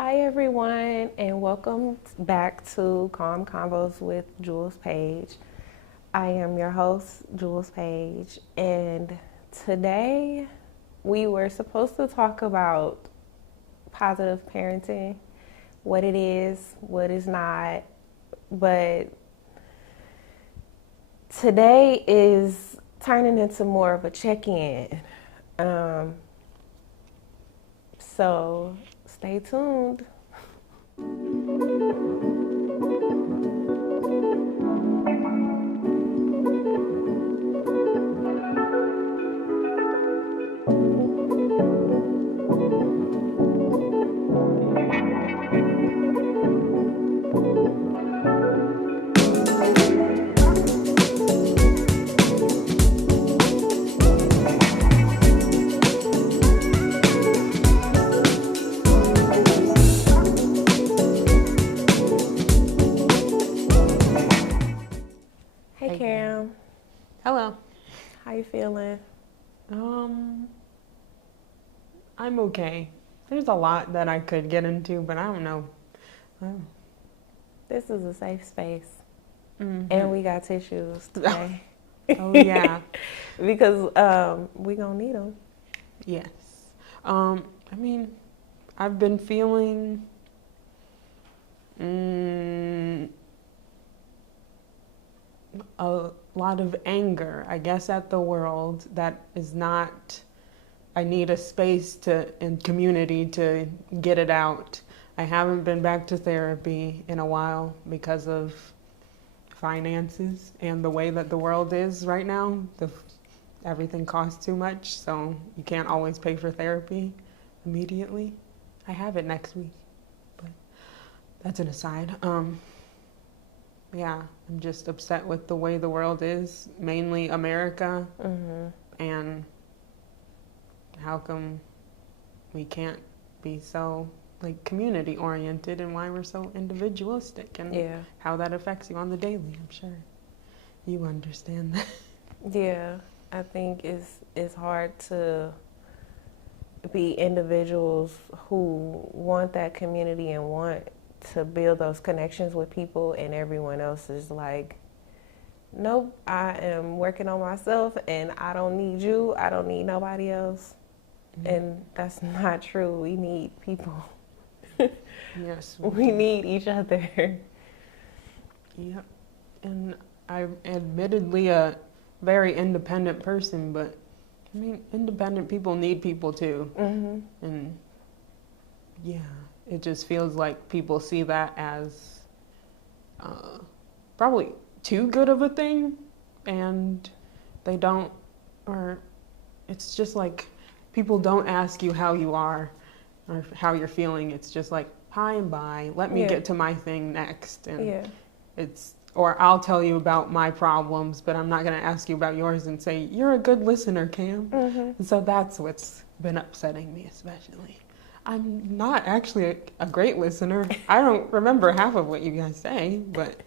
Hi, everyone, and welcome back to Calm Convos with Jules Page. I am your host, Jules Page, and today we were supposed to talk about positive parenting, what it is, what is not, but today is turning into more of a check-in. So stay tuned. Hey, Camm. Hello. How you feeling? I'm okay. There's a lot that I could get into, but I don't know. This is a safe space, Mm-hmm. and we got tissues today. Oh yeah. Because we gonna need them. Yes. I mean, I've been feeling a lot of anger, I guess, at the world that is not. I need a space and community to get it out. I haven't been back to therapy in a while because of finances and the way that the world is right now. Everything costs too much, so you can't always pay for therapy immediately. I have it next week, but that's an aside. Yeah, I'm just upset with the way the world is, mainly America, and how come we can't be so community oriented, and why we're so individualistic, and how that affects you on the daily. I'm sure you understand that. Yeah, I think it's hard to be individuals who want that community and want to build those connections with people, and everyone else is like, nope, I am working on myself and I don't need you, I don't need nobody else. And that's not true. We need people. Yes. We need each other. Yep. And I'm admittedly a very independent person, but I mean, independent people need people too. And yeah, it just feels like people see that as probably too good of a thing, and they don't, or it's just like people don't ask you how you are or how you're feeling. It's just like, hi and bye, let me get to my thing next. And or I'll tell you about my problems, but I'm not going to ask you about yours and say, you're a good listener, Cam. And so that's what's been upsetting me especially. I'm not actually a great listener. I don't remember half of what you guys say, but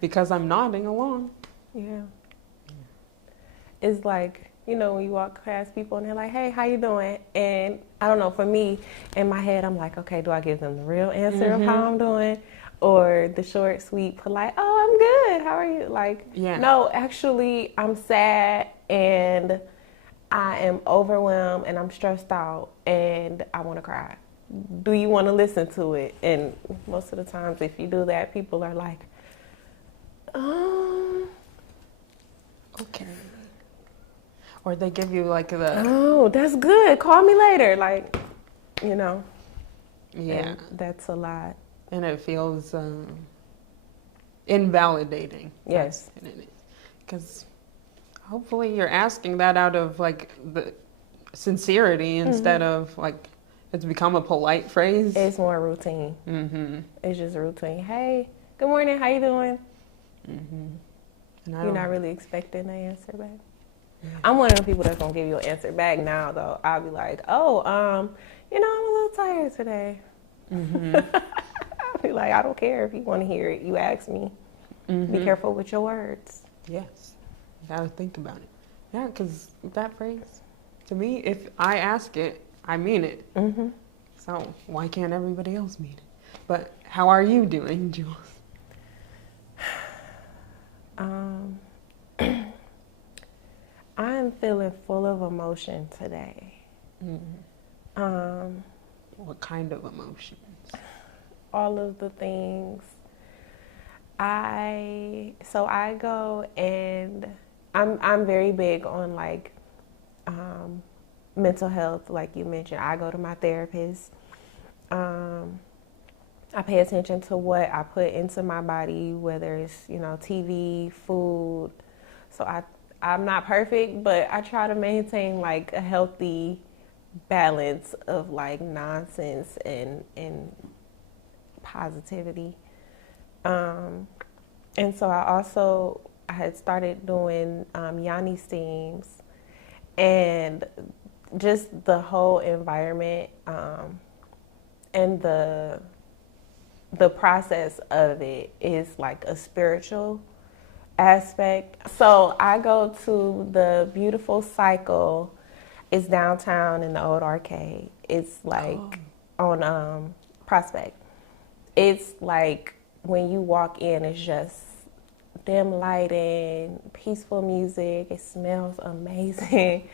because I'm nodding along. Yeah. It's like, you know, when you walk past people and they're like, hey, how you doing? And I don't know, for me, in my head, I'm like, okay, do I give them the real answer of how I'm doing? Or the short, sweet, polite, oh, I'm good. How are you? Like, no, actually, I'm sad and I am overwhelmed and I'm stressed out and I want to cry. Do you want to listen to it? And most of the times, if you do that, people are like, okay. Or they give you oh, that's good, call me later. Like, you know. Yeah. That's a lot. And it feels invalidating. Yes. Because hopefully you're asking that out of the sincerity instead of it's become a polite phrase. It's more routine. It's just routine. Hey, good morning, how you doing? You're not really expecting an answer back. I'm one of the people that's gonna give you an answer back now, though. I'll be like, oh, you know, I'm a little tired today. I'll be like, I don't care if you want to hear it. You ask me. Be careful with your words. Yes, you gotta think about it. Yeah, because that phrase, to me, if I ask it, I mean it. So why can't everybody else meet it? But how are you doing, Jules? I'm feeling full of emotion today. What kind of emotions? All of the things. I go and I'm very big on like mental health, like you mentioned. I go to my therapist. I pay attention to what I put into my body, whether it's, TV, food. So I'm not perfect, but I try to maintain like a healthy balance of like nonsense and positivity. And so I had started doing yoni steams, and just the whole environment and the process of it is like a spiritual aspect. So I go to the Beautiful Cycle. It's downtown in the old arcade. It's like on Prospect. It's like when you walk in, it's just dim lighting, peaceful music. It smells amazing.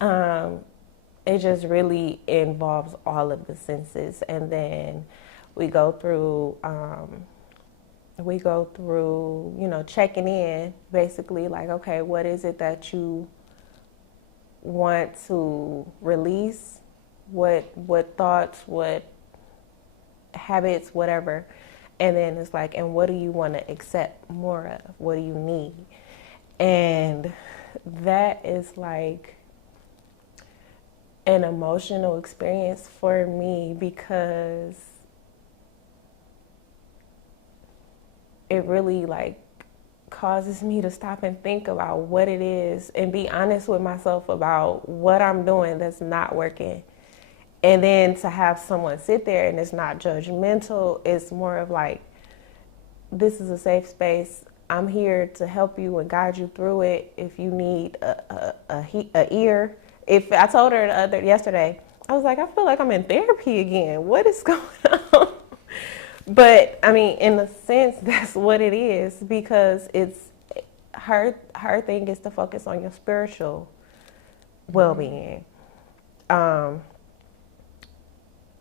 It just really involves all of the senses. And then we go through, checking in, basically like, okay, what is it that you want to release? What thoughts, what habits, whatever. And then it's like, and what do you want to accept more of? What do you need? And that is like an emotional experience for me, because it really like causes me to stop and think about what it is and be honest with myself about what I'm doing that's not working. And then to have someone sit there and it's not judgmental, it's more of like, this is a safe space. I'm here to help you and guide you through it. If you need a ear, if I told her yesterday, I was like, I feel like I'm in therapy again. What is going on? But I mean, in a sense, that's what it is, because it's her thing is to focus on your spiritual well-being.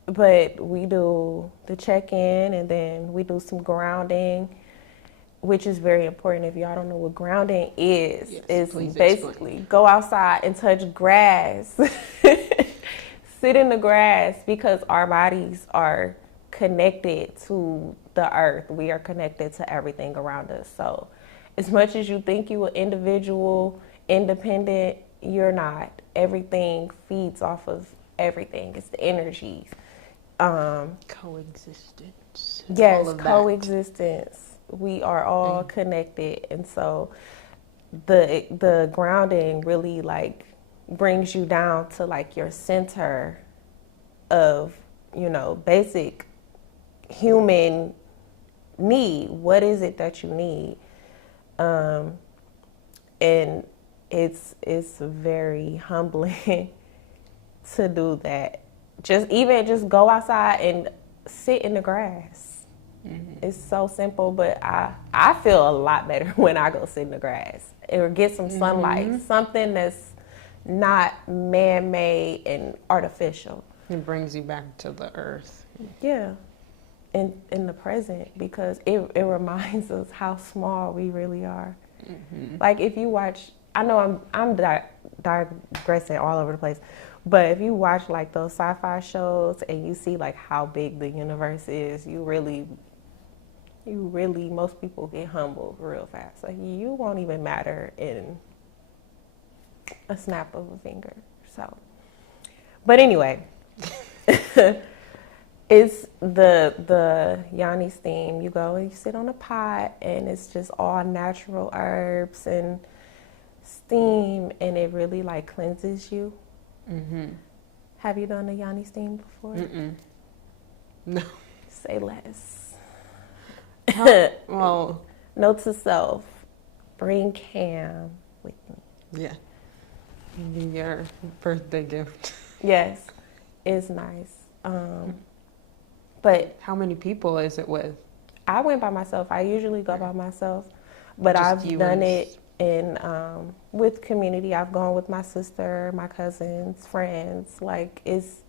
But we do the check-in, and then we do some grounding, which is very important. If y'all don't know what grounding is, Yes, it's basically explain. Go outside and touch grass. Sit in the grass, because our bodies are connected to the earth. We are connected to everything around us. So as much as you think you're an individual, independent, you're not. Everything feeds off of everything. It's the energies. Coexistence. Yes, coexistence. We are all connected. And so the grounding really like brings you down to like your center of, basic human need. What is it that you need? And it's very humbling to do that. Just go outside and sit in the grass. Mm-hmm. It's so simple, but I feel a lot better when I go sit in the grass or get some sunlight, something that's not man-made and artificial. It brings you back to the earth. Yeah, in the present, because it reminds us how small we really are. Mm-hmm. Like if you watch, I know I'm digressing all over the place, but if you watch like those sci-fi shows and you see like how big the universe is, you really, most people get humbled real fast. Like you won't even matter in a snap of a finger. So, but anyway, it's the yoni steam. You go and you sit on a pot, and it's just all natural herbs and steam, and it really like cleanses you. Mm-hmm. Have you done the yoni steam before? Mm-mm. No. Say less. Well, note to self: bring Camm with me. Yeah. Your birthday gift. Yes, it's nice. But how many people is it with? I went by myself. I usually go by myself, but Just I've you done and- it in with community. I've gone with my sister, my cousins, friends. Like, it's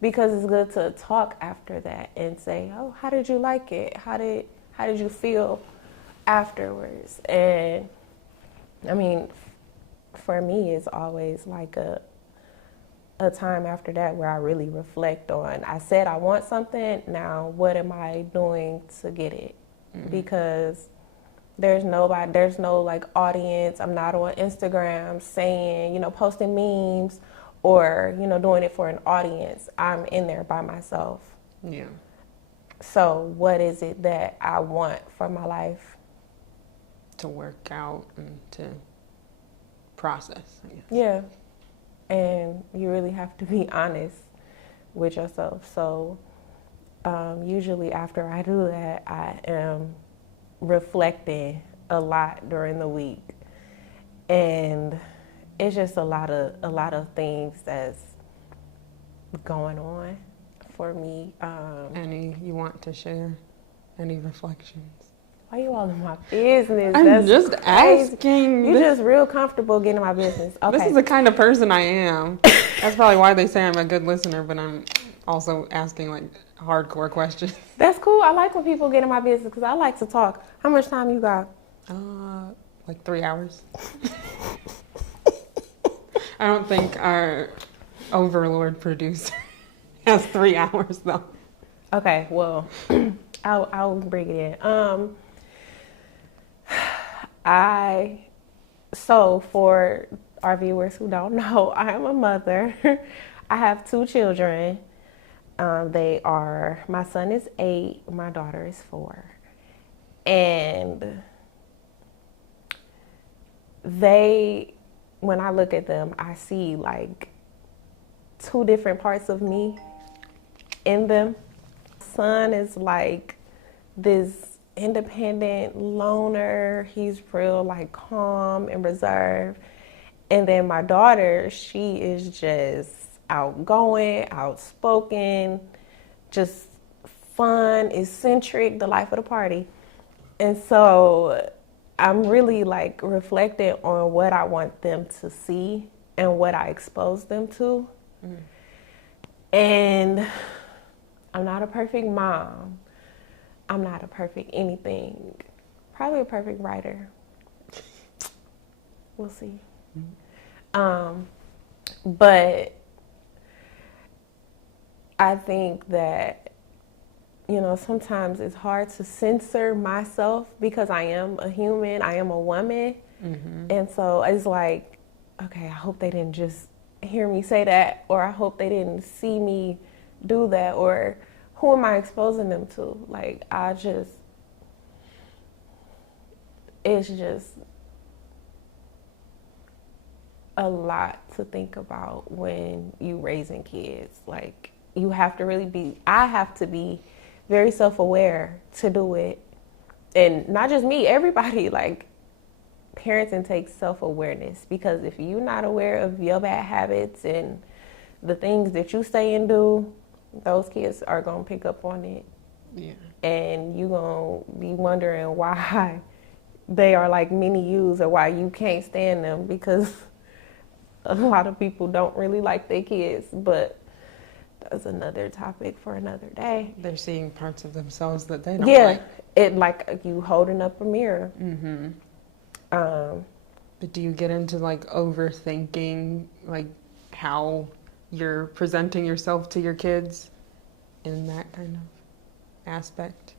because it's good to talk after that and say, "Oh, how did you like it? How did you feel afterwards?" And I mean, for me, it's always like a time after that where I really reflect on, I said I want something, now what am I doing to get it? Because there's no like audience. I'm not on Instagram saying, posting memes or, doing it for an audience. I'm in there by myself. Yeah. So what is it that I want for my life? To work out and to process, I guess. Yeah. And you really have to be honest with yourself. So usually after I do that, I am reflecting a lot during the week. And it's just a lot of things that's going on for me. Any you want to share? Any reflections? Why you all in my business? I'm That's just crazy. asking. You just real comfortable getting in my business. Okay. This is the kind of person I am. That's probably why they say I'm a good listener, but I'm also asking like hardcore questions. That's cool. I like when people get in my business because I like to talk. How much time you got? Like 3 hours. I don't think our overlord producer has 3 hours though. Okay, well, I'll bring it in. So for our viewers who don't know, I am a mother. I have 2 children. My son is 8, my daughter is 4. And when I look at them, I see like 2 different parts of me in them. Son is like this independent loner. He's real like calm and reserved. And then my daughter, she is just outgoing, outspoken, just fun, eccentric, the life of the party. And so I'm really like reflecting on what I want them to see and what I expose them to. And I'm not a perfect mom. I'm not a perfect anything. Probably a perfect writer. We'll see. But I think that, sometimes it's hard to censor myself because I am a human, I am a woman. And so it's like, okay, I hope they didn't just hear me say that, or I hope they didn't see me do that, or who am I exposing them to? Like, it's just a lot to think about when you raising kids. Like, I have to be very self-aware to do it. And not just me, everybody, like, parenting takes self-awareness, because if you're not aware of your bad habits and the things that you say and do, those kids are going to pick up on it. Yeah. And you're going to be wondering why they are like mini yous, or why you can't stand them, because a lot of people don't really like their kids. But that's another topic for another day. They're seeing parts of themselves that they don't Yeah, like. it like you holding up a mirror. But do you get into like overthinking like how you're presenting yourself to your kids in that kind of aspect?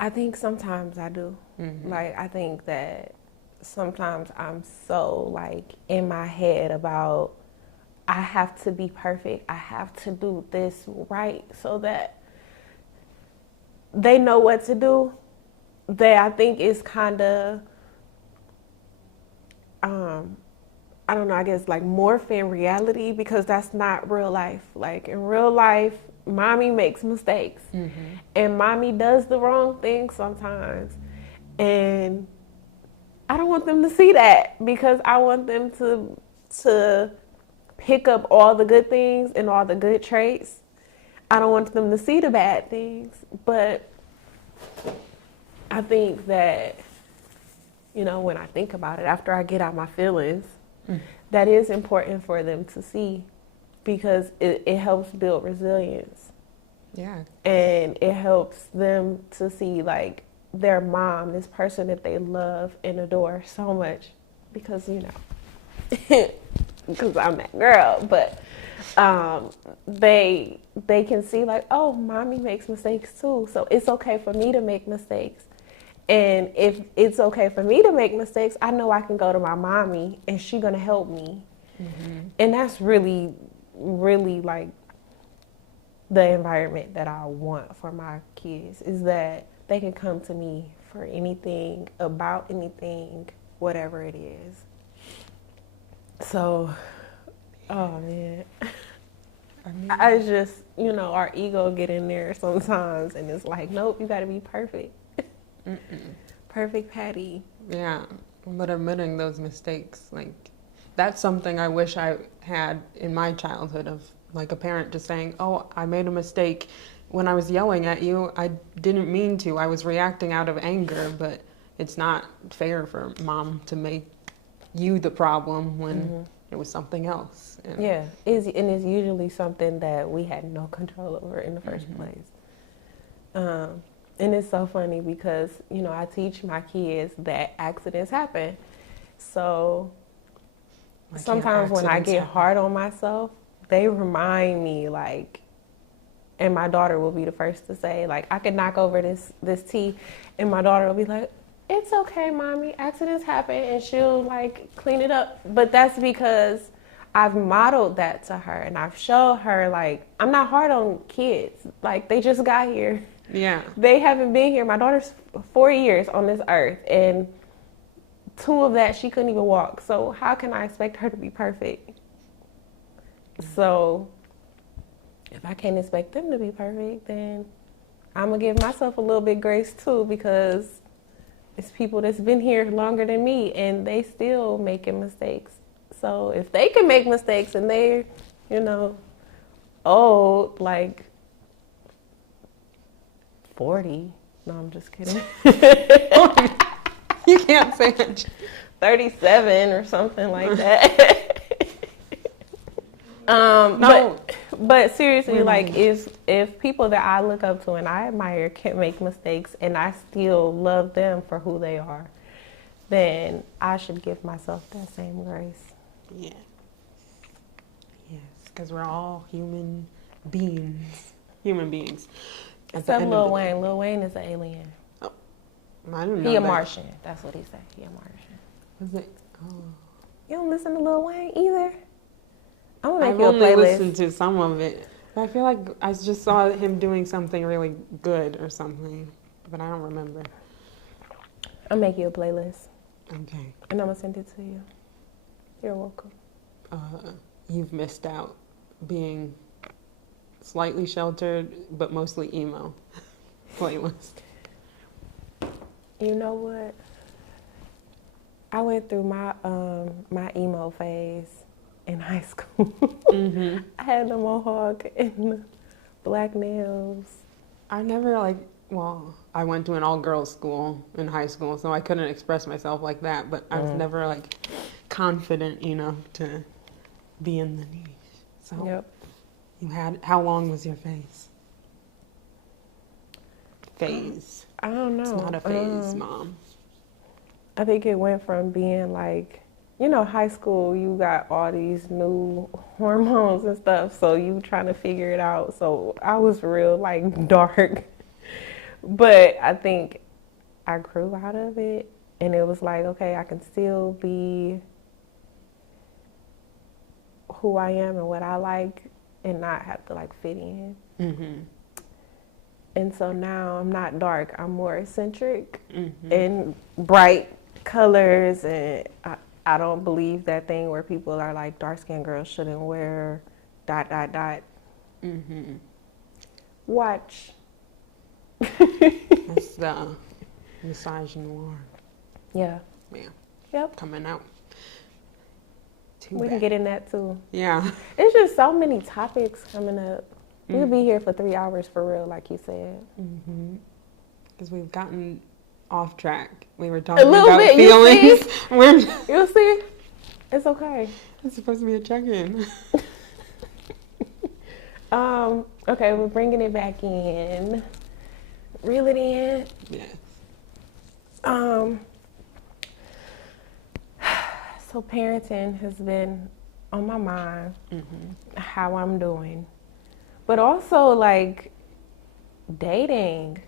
I think sometimes I do. Like, I think that sometimes I'm so like in my head about, I have to be perfect. I have to do this right so that they know what to do. That I think is kind of, I don't know, I guess like morphing reality, because that's not real life. Like, in real life, mommy makes mistakes and mommy does the wrong thing sometimes. And I don't want them to see that, because I want them to pick up all the good things and all the good traits. I don't want them to see the bad things. But I think that, when I think about it, after I get out my feelings, that is important for them to see, because it helps build resilience. Yeah. And it helps them to see, like, their mom, this person that they love and adore so much, because, because I'm that girl, but they can see, like, oh, mommy makes mistakes too, so it's okay for me to make mistakes. And if it's okay for me to make mistakes, I know I can go to my mommy and she's gonna help me. And that's really, really, like, the environment that I want for my kids, is that they can come to me for anything, about anything, whatever it is. So, oh man, I just, our ego get in there sometimes, and it's like, nope, you got to be perfect. Perfect Patty. Yeah, but admitting those mistakes, like, that's something I wish I had in my childhood, of like a parent just saying, oh, I made a mistake when I was yelling at you. I didn't mean to. I was reacting out of anger, but it's not fair for mom to make you the problem when it was something else. And yeah, it's usually something that we had no control over in the first place. And it's so funny because, I teach my kids that accidents happen. So sometimes when I get hard on myself, they remind me, like, and my daughter will be the first to say, like, I could knock over this tea, and my daughter will be like, it's okay, mommy, accidents happen, and she'll, like, clean it up. But that's because I've modeled that to her, and I've shown her, like, I'm not hard on kids. Like, they just got here. Yeah. They haven't been here. My daughter's 4 years on this earth, and 2 of that she couldn't even walk. So how can I expect her to be perfect? So if I can't expect them to be perfect, then I'm going to give myself a little bit grace too, because it's people that's been here longer than me, and they still making mistakes. So if they can make mistakes and they're, old, like 40. No, I'm just kidding. You can't say it. 37 or something like that. No. But seriously, like, if people that I look up to and I admire can make mistakes and I still love them for who they are, then I should give myself that same grace. Yeah. Yes, because we're all human beings. Except Lil Wayne. Lil Wayne is an alien. Oh, I didn't know He a that. Martian. That's what he said. He a Martian. Was it? Oh. You don't listen to Lil Wayne either? I'm gonna make I've you a only playlist. listened to some of it. But I feel like I just saw him doing something really good or something, but I don't remember. I'll make you a playlist. Okay. And I'm gonna send it to you. You're welcome. You've missed out being slightly sheltered, but mostly emo playlist. You know what? I went through my my emo phase in high school. I had the mohawk and the black nails. I never I went to an all-girls school in high school, so I couldn't express myself like that, but I was never confident enough to be in the niche. So you had, how long was your phase? I don't know. It's not a phase, Mom. I think it went from being like, high school, you got all these new hormones and stuff, so you trying to figure it out. So I was real dark. But I think I grew out of it, and it was like, okay, I can still be who I am and what I like and not have to fit in. And so now I'm not dark, I'm more eccentric and bright colors, and I don't believe that thing where people are like, dark-skinned girls shouldn't wear ... Watch. That's the misogyny war. Yeah. Yeah. Yep. Coming out. We can get in that too. Yeah. It's just so many topics coming up. We'll be here for 3 hours for real, like you said. Because we've gotten off track. We were talking little about bit, feelings. You'll see. It's okay. It's supposed to be a check-in. Okay, we're bringing it back in. Reel it in. Yes. So parenting has been on my mind, how I'm doing. But also like dating.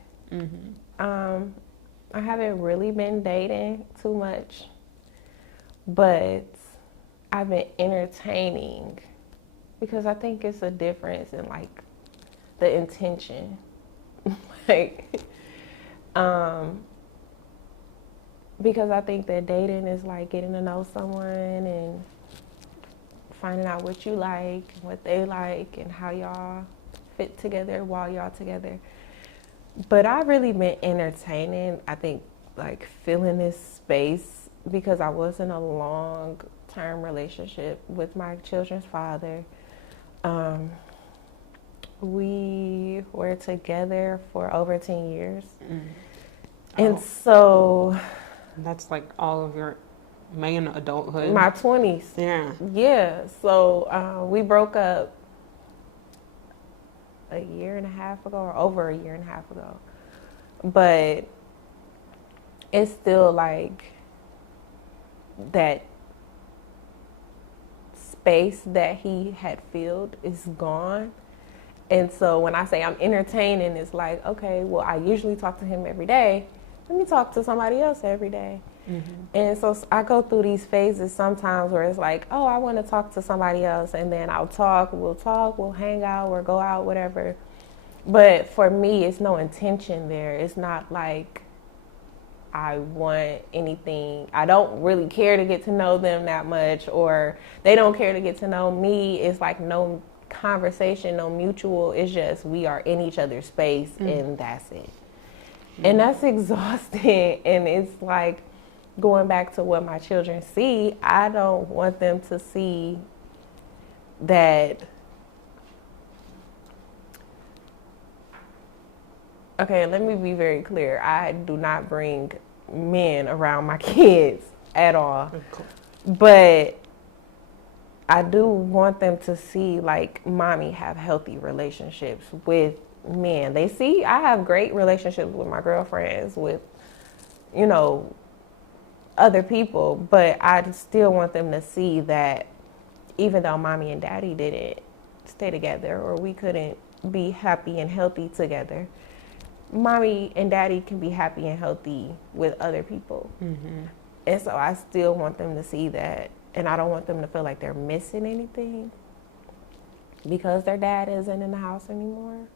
I haven't really been dating too much, but I've been entertaining because I think it's a difference in like the intention. Like, because I think that dating is like getting to know someone and finding out what you like, what they like, and how y'all fit together while y'all together. But I've really been entertaining, I think, like filling this space because I was in a long-term relationship with my children's father. We were together for over 10 years. And so... That's like all of your main adulthood. My 20s. Yeah. Yeah. So we broke up a year and a half ago, or over a year and a half ago. But it's still like that space that he had filled is gone. And so when I say I'm entertaining, it's like, okay, well, I usually talk to him every day. Let me talk to somebody else every day. And so I go through these phases sometimes where it's like, oh, I want to talk to somebody else. And then we'll hang out or go out, whatever. But for me, it's no intention there. It's not like I want anything. I don't really care to get to know them that much, or they don't care to get to know me. It's like no conversation, no mutual. It's just we are in each other's space and that's it. And that's exhausting. And it's like going back to what my children see. I don't want them to see that. Okay, let me be very clear. I do not bring men around my kids at all. But I do want them to see, like, mommy have healthy relationships with men. They see I have great relationships with my girlfriends, with, you know, other people, but I still want them to see that even though mommy and daddy didn't stay together or we couldn't be happy and healthy together, mommy and daddy can be happy and healthy with other people. And so I still want them to see that, and I don't want them to feel like they're missing anything because their dad isn't in the house anymore.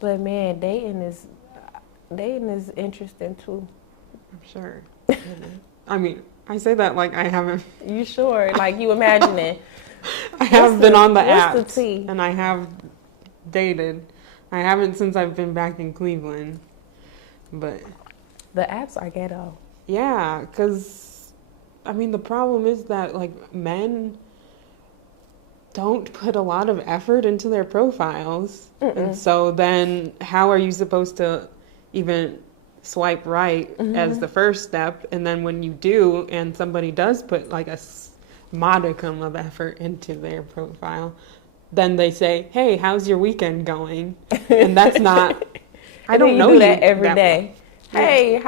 But man, dating is interesting too. I'm sure. I mean, I say that like I haven't. You sure? Like you imagining? I have been on the apps, what's the tea? and I have dated. I haven't since I've been back in Cleveland, but the apps are ghetto. Yeah, because I mean the problem is that like men don't put a lot of effort into their profiles, and so then how are you supposed to even swipe right as the first step? And then when you do, and somebody does put like a modicum of effort into their profile, then they say, hey, how's your weekend going? And that's not, I don't know you do you that every day. Yeah. Hey,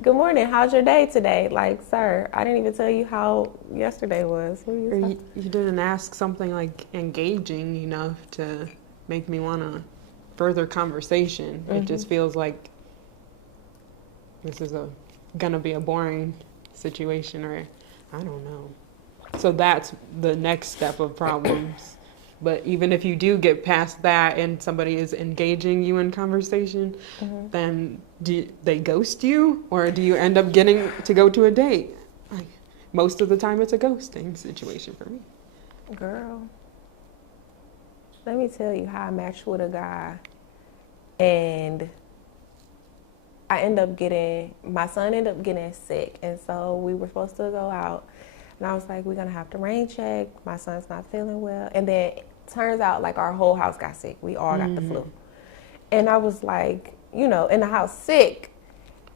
good morning, how's your day today? Like, sir, I didn't even tell you how yesterday was. What are you didn't ask something like engaging enough to make me want to further conversation. It just feels like this is gonna be a boring situation, or I don't know. So that's the next step of problems. But even if you do get past that and somebody is engaging you in conversation, then do they ghost you, or do you end up getting to go to a date? Like, most of the time it's a ghosting situation for me. Girl, let me tell you how I matched with a guy, and my son ended up getting sick. And so we were supposed to go out. And I was like, we're going to have to rain check. My son's not feeling well. And then it turns out like our whole house got sick. We all got the flu. And I was like, you know, in the house sick.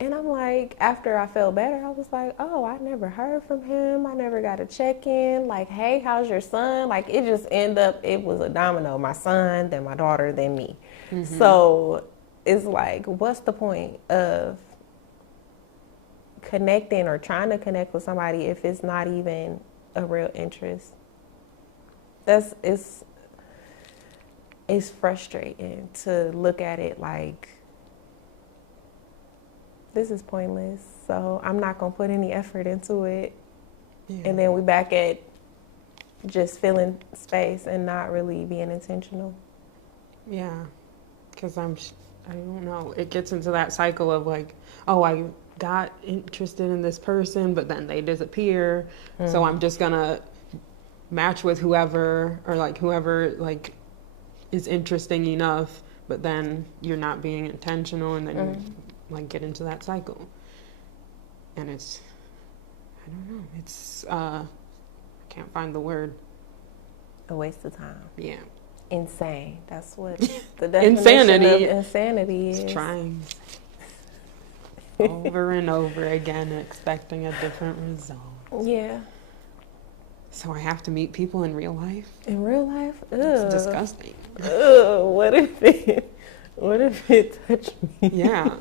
And I'm like, after I felt better, I was like, oh, I never heard from him. I never got a check-in. Like, hey, how's your son? Like, it just ended up, it was a domino. My son, then my daughter, then me. So it's like, what's the point of connecting or trying to connect with somebody if it's not even a real interest? It's frustrating to look at it like, this is pointless, so I'm not going to put any effort into it. Yeah. And then we back at just filling space and not really being intentional. Yeah, because I don't know, it gets into that cycle of like, oh, I got interested in this person, but then they disappear, so I'm just going to match with whoever, or like whoever like is interesting enough, but then you're not being intentional, and then you like get into that cycle. And it's, I don't know, it's I can't find the word. A waste of time. Yeah. Insane. That's what the definition insanity. Of insanity is. It's trying over and over again, expecting a different result. Yeah. So I have to meet people in real life? In real life? Ugh. It's disgusting. Ugh, what if it touched me? Yeah.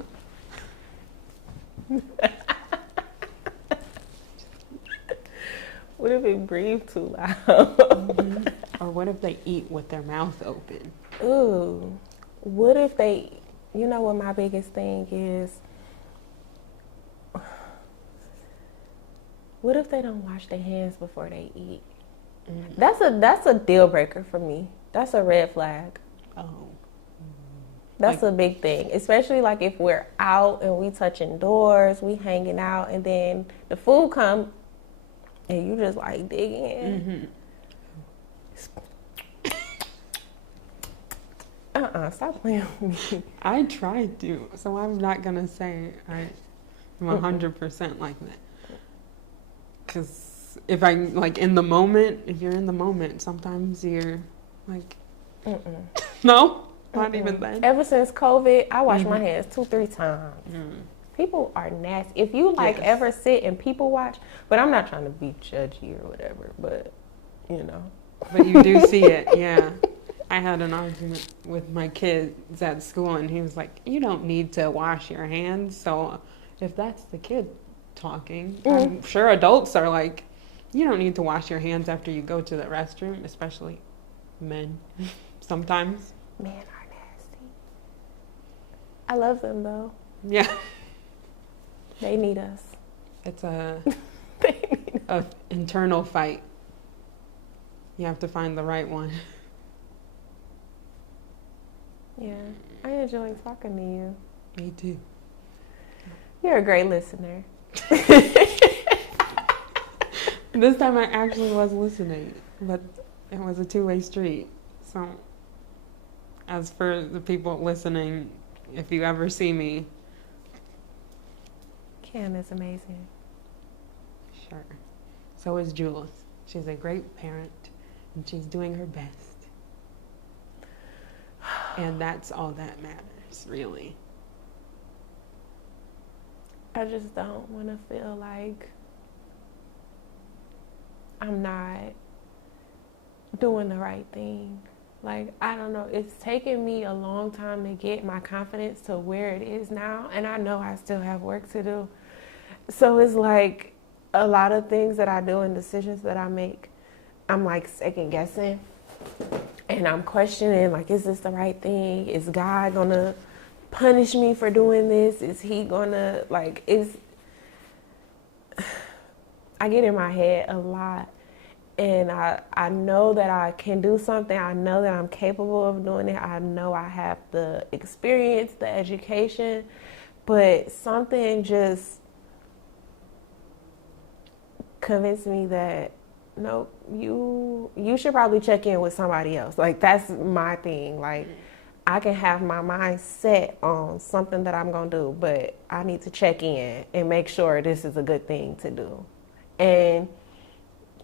What if it breathed too loud? Or what if they eat with their mouth open? Ooh. What if they, you know what my biggest thing is? What if they don't wash their hands before they eat? That's a deal breaker for me. That's a red flag. Oh. That's like, a big thing, especially like if we're out and we touching doors, we hanging out, and then the food come and you just like dig in. Stop playing with me. I tried to, so I'm not gonna say I'm 100% like that. Because if I like in the moment, if you're in the moment, sometimes you're like, no. Not even then. Ever since COVID, I wash my hands 2-3 times. People are nasty. If you like ever sit and people watch, but I'm not trying to be judgy or whatever, but you know. But you do see it, yeah. I had an argument with my kids at school, and he was like, you don't need to wash your hands. So if that's the kid talking, I'm sure adults are like, you don't need to wash your hands after you go to the restroom, especially men sometimes. Men are nasty. I love them though. Yeah. They need us. It's a internal fight. You have to find the right one. Yeah. I enjoy talking to you. Me too. You're a great listener. This time I actually was listening, but it was a two-way street. So as for the people listening, if you ever see me, Camm is amazing. Sure. So is Jules. She's a great parent, and she's doing her best. And that's all that matters, really. I just don't want to feel like I'm not doing the right thing. Like, I don't know, it's taken me a long time to get my confidence to where it is now, and I know I still have work to do. So it's like a lot of things that I do and decisions that I make, I'm like second guessing, and I'm questioning, like, is this the right thing? Is God gonna punish me for doing this? Is he gonna, like, I get in my head a lot. And I know that I can do something. I know that I'm capable of doing it. I know I have the experience, the education, but something just convinced me that, nope, you should probably check in with somebody else. Like, that's my thing. Like, I can have my mind set on something that I'm going to do, but I need to check in and make sure this is a good thing to do. And,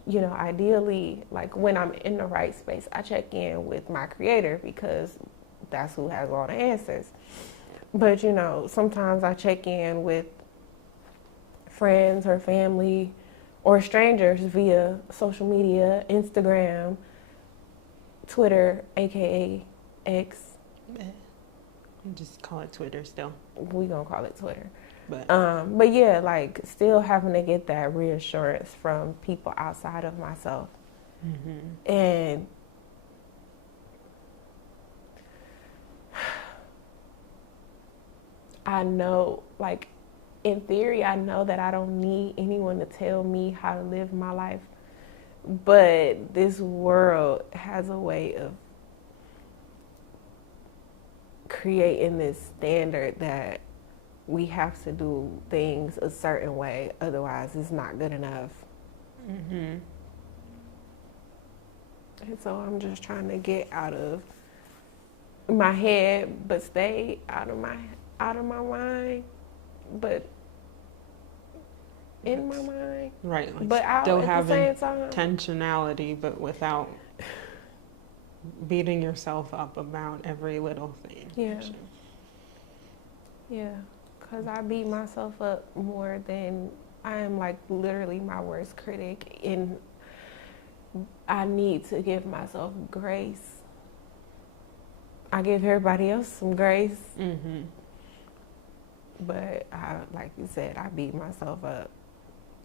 you know, ideally, like when I'm in the right space, I check in with my creator because that's who has all the answers. But, you know, sometimes I check in with friends or family or strangers via social media, Instagram, Twitter, aka X. Just call it Twitter still. We gonna call it Twitter. But Yeah, like still having to get that reassurance from people outside of myself. mm-hmm. And I know, like, in theory, I know that I don't need anyone to tell me how to live my life. But this world has a way of creating this standard that we have to do things a certain way, otherwise it's not good enough. Mm-hmm. And so I'm just trying to get out of my head, but stay out of my mind, but in my mind. Right, like but out still at having the same time. intentionality, but without beating yourself up about every little thing. Yeah, because I beat myself up more than I am, like, literally my worst critic, and I need to give myself grace. I give everybody else some grace, Mm-hmm. but like you said, I beat myself up,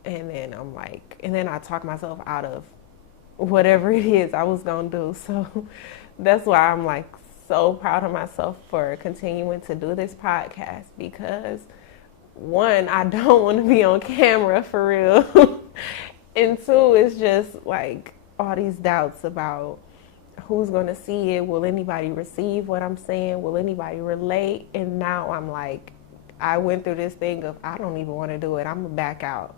and then I talk myself out of whatever it is I was gonna do. So that's why I'm like so proud of myself for continuing to do this podcast, because one, I don't want to be on camera for real, and two, it's just like all these doubts about who's going to see it. Will anybody receive what I'm saying? Will anybody relate? And now I'm like, I went through this thing of I don't even want to do it. I'm gonna back out.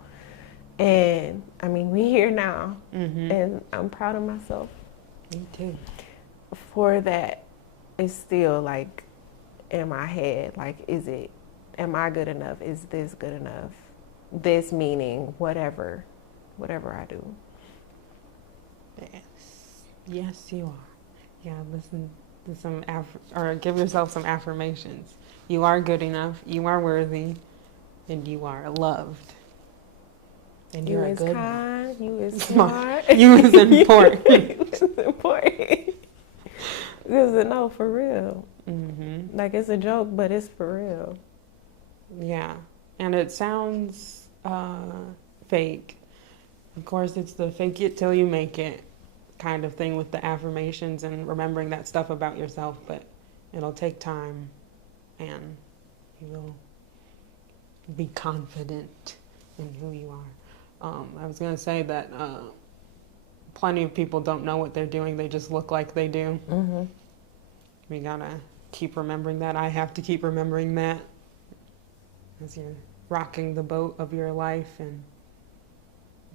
And I mean, we're here now, Mm-hmm. and I'm proud of myself Me too. for that. It's still like in my head, like, am I good enough? Is this good enough? This meaning whatever I do. Yes, you are. Yeah, listen to some or give yourself some affirmations. You are good enough. You are worthy, and you are loved. And You you're a is good, kind. You is smart. You is important. You is important. Because no, for real. Mm-hmm. Like, it's a joke, but it's for real. Yeah, and it sounds fake. Of course, it's the fake it till you make it kind of thing with the affirmations and remembering that stuff about yourself, but it'll take time, and you will be confident in who you are. I was going to say that plenty of people don't know what they're doing. They just look like they do. Mm-hmm. We got to keep remembering that. I have to keep remembering that as you're rocking the boat of your life and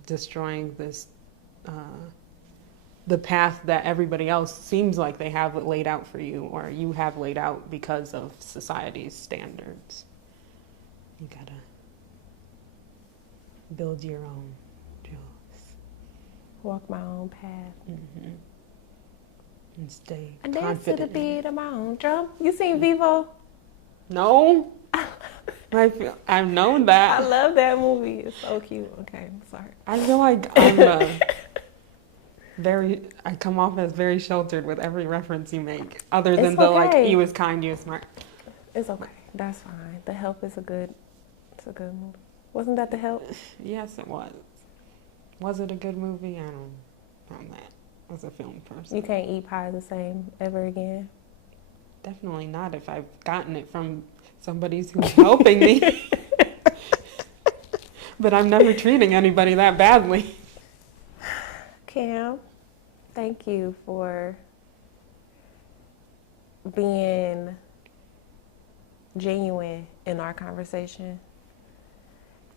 destroying this, the path that everybody else seems like they have it laid out for you, or you have laid out because of society's standards. You got to build your own, Jules. Walk my own path. Mm-hmm. And stay I dance to confident. the beat of my own drum. You seen Vivo? No. I've known that. I love that movie. It's so cute. Okay, I'm sorry. I feel like I'm I come off as very sheltered with every reference you make, other than It's the okay. like, you was kind, you was smart. It's okay. That's fine. The Help is a good movie. Wasn't that The Help? Yes, it was. Was it a good movie? I'm that as a film person. You can't eat pie the same ever again. Definitely not if I've gotten it from somebody who's helping me. But I'm never treating anybody that badly. Camm, thank you for being genuine in our conversation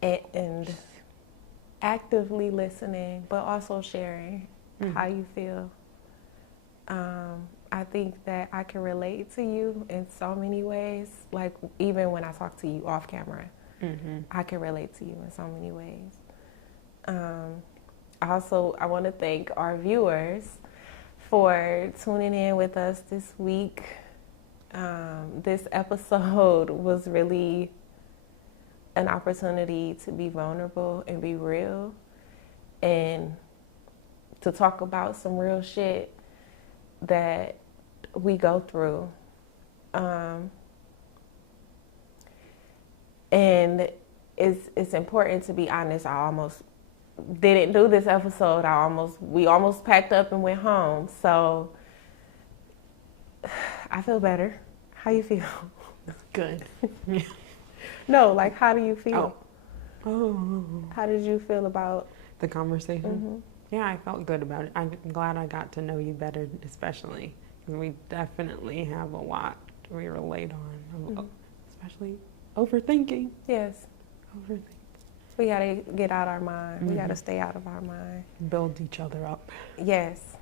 and actively listening, but also sharing how you feel. I think that I can relate to you in so many ways. Like, even when I talk to you off camera, I can relate to you in so many ways. Also, I want to thank our viewers for tuning in with us this week. This episode was really an opportunity to be vulnerable and be real and to talk about some real shit that we go through. And it's important to be honest. I almost didn't do this episode. We almost packed up and went home. So I feel better. How you feel? Good. No, like, how do you feel? Oh. How did you feel about The conversation? Yeah, I felt good about it. I'm glad I got to know you better, especially. We definitely have a lot we relate on, especially overthinking. Yes. Overthinking. We got to get out our mind. We got to stay out of our mind. Build each other up. Yes.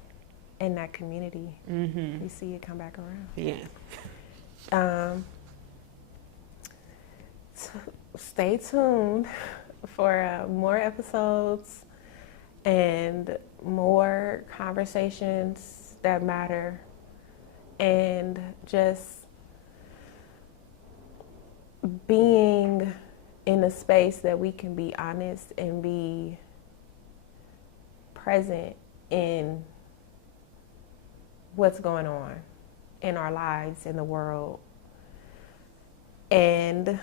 In that community. You see it come back around. Yeah. Stay tuned for more episodes and more conversations that matter, and just being in a space that we can be honest and be present in what's going on in our lives, in the world. And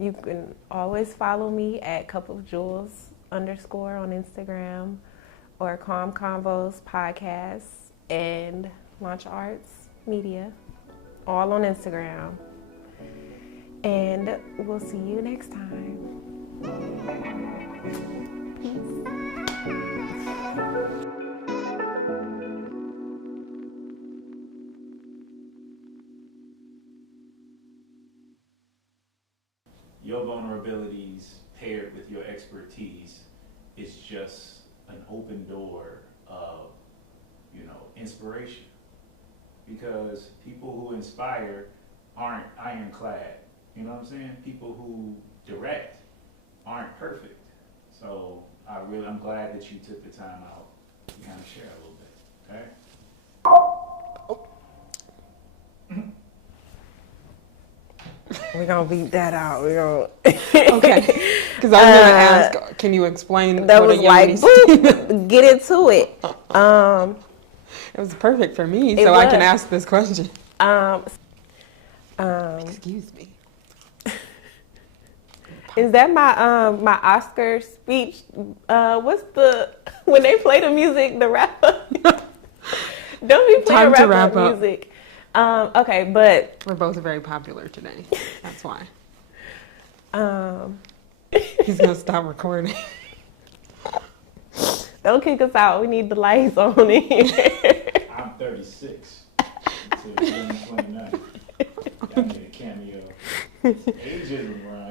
you can always follow me at cupofjewels_ on Instagram, or Calm Convos Podcast and Launcharts Media, all on Instagram. And we'll see you next time. Your vulnerabilities paired with your expertise is just an open door of, inspiration. Because people who inspire aren't ironclad. You know what I'm saying? People who direct aren't perfect. So I'm glad that you took the time out to kind of share a little bit. Okay? We're going to beat that out. Okay. Because I was going to ask, can you explain that what was a like, boop, get into it. It was perfect for me, It so I can was. ask this question. Excuse me. Is that my Oscar speech? What's when they play the music, the wrap up? Don't be playing Time to wrap wrap up up. music. Okay, but We're both very popular today. That's why. um, He's going to stop recording. don't kick us out. We need the lights on in here. I'm 36 to 29. Got me a cameo. Ageism around